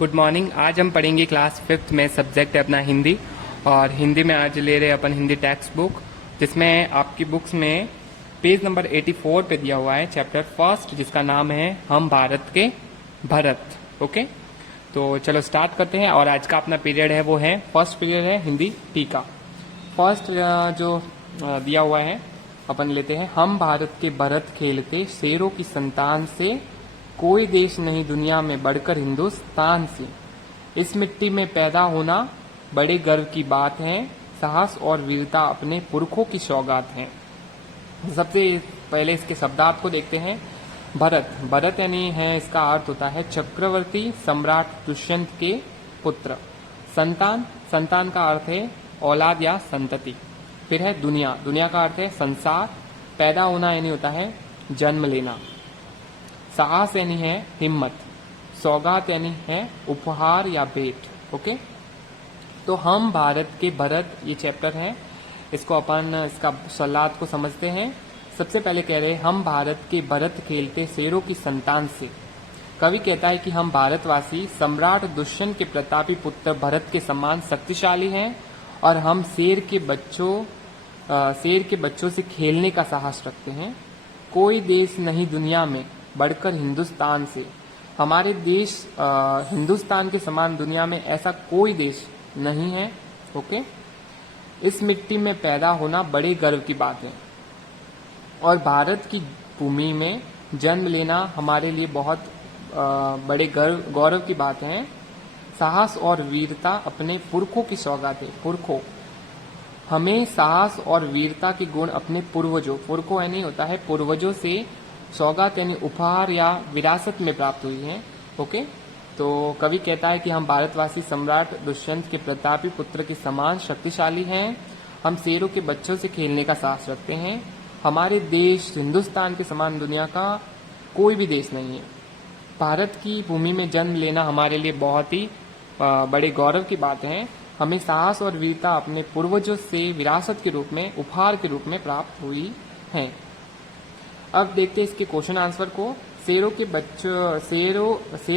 Good morning. आज हम पढ़ेंगे क्लास 5th में सब्जेक्ट है अपना हिंदी। और हिंदी में आज ले रहे हैं अपन हिंदी टेक्स्ट बुक, जिसमें आपकी बुक्स में पेज नंबर 84 पे दिया हुआ है चैप्टर फर्स्ट, जिसका नाम है हम भारत के भरत। ओके, तो चलो स्टार्ट करते हैं। और आज का अपना पीरियड है वो है फर्स्ट पीरियड है हिंदी टीका। फर्स्ट जो दिया हुआ है अपन लेते हैं। हम भारत के भरत खेलते शेरों की संतान से, कोई देश नहीं दुनिया में बढ़कर हिंदुस्तान से। इस मिट्टी में पैदा होना बड़े गर्व की बात है, साहस और वीरता अपने पुरखों की सौगात है। सबसे पहले इसके शब्दार्थ को देखते हैं। भरत, भरत यानी है, इसका अर्थ होता है चक्रवर्ती सम्राट दुष्यंत के पुत्र। संतान, संतान का अर्थ है औलाद या संतति। फिर है दुनिया, दुनिया का अर्थ है संसार। पैदा होना यानी होता है जन्म लेना। साहस यानी है हिम्मत। सौगात यानी है उपहार या भेंट। ओके, तो हम भारत के भरत ये चैप्टर है, इसको अपन इसका सलाद को समझते हैं। सबसे पहले कह रहे हैं हम भारत के भरत खेलते शेरों की संतान से। कवि कहता है कि हम भारतवासी सम्राट दुष्यंत के प्रतापी पुत्र भरत के समान शक्तिशाली हैं और हम शेर के बच्चों से खेलने का साहस रखते हैं। कोई देश नहीं दुनिया में बढ़कर हिंदुस्तान से। हमारे देश हिंदुस्तान के समान दुनिया में ऐसा कोई देश नहीं है। ओके, इस मिट्टी में पैदा होना बड़े गर्व की बात है और भारत की भूमि में जन्म लेना हमारे लिए बहुत बड़े गौरव की बात है। साहस और वीरता अपने पुरखों की सौगात है। पुरखों, हमें साहस और वीरता के गुण अपने पुरखों यानी होता है पूर्वजों से सौगात यानी उपहार या विरासत में प्राप्त हुई है। ओके, तो कवि कहता है कि हम भारतवासी सम्राट दुष्यंत के प्रतापी पुत्र के समान शक्तिशाली हैं। हम शेरों के बच्चों से खेलने का साहस रखते हैं। हमारे देश हिंदुस्तान के समान दुनिया का कोई भी देश नहीं है। भारत की भूमि में जन्म लेना हमारे लिए बहुत ही बड़े गौरव की बात है। हमें साहस और वीरता अपने पूर्वजों से विरासत के रूप में, उपहार के रूप में प्राप्त हुई है। अब देखते हैं इसके क्वेश्चन आंसर को। शेर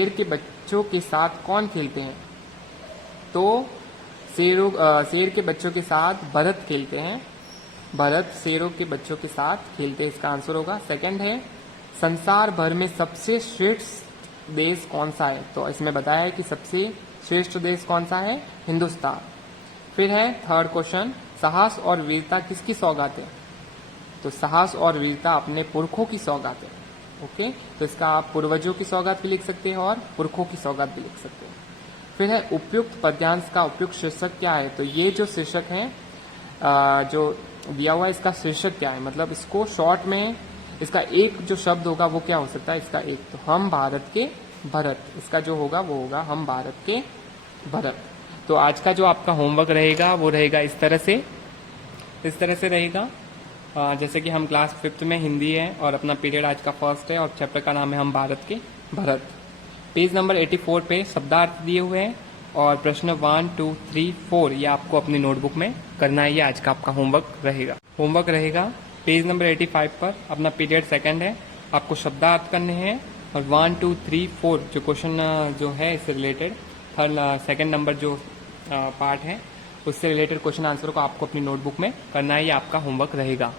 के बच्चों के साथ कौन खेलते हैं? तो शेर के बच्चों के साथ भरत खेलते हैं। भरत शेरों के बच्चों के साथ खेलते हैं, इसका आंसर होगा। सेकंड है संसार भर में सबसे श्रेष्ठ देश कौन सा है? तो इसमें बताया है कि सबसे श्रेष्ठ देश कौन सा है? हिंदुस्तान। फिर है थर्ड क्वेश्चन, साहस और वीरता किसकी सौगात है? तो साहस और वीरता अपने पुरखों की सौगात है। ओके, तो इसका आप पूर्वजों की सौगात भी लिख सकते हैं और पुरखों की सौगात भी लिख सकते हैं। फिर है उपयुक्त पद्यांश का उपयुक्त शीर्षक क्या है? तो ये जो शीर्षक है जो दिया हुआ है, इसका शीर्षक क्या है? मतलब इसको शॉर्ट में इसका एक जो शब्द होगा वो क्या हो सकता है? इसका एक, तो हम भारत के भरत, इसका जो होगा वो होगा हम भारत के भरत। तो आज का जो आपका होमवर्क रहेगा वो रहेगा इस तरह से रहेगा। जैसे कि हम क्लास 5th में हिंदी है और अपना पीरियड आज का फर्स्ट है और चैप्टर का नाम है हम भारत के भरत। पेज नंबर 84 पे शब्दार्थ दिए हुए हैं और प्रश्न 1, 2, 3, 4 ये आपको अपनी नोटबुक में करना है। ये आज का आपका होमवर्क रहेगा। पेज नंबर 85 पर अपना पीरियड सेकंड है, आपको शब्दार्थ करने हैं और 1, 2, 3, 4 जो क्वेश्चन जो है इससे रिलेटेड सेकंड नंबर जो पार्ट है उससे रिलेटेड क्वेश्चन आंसर को आपको अपनी नोटबुक में करना है। ये आपका होमवर्क रहेगा।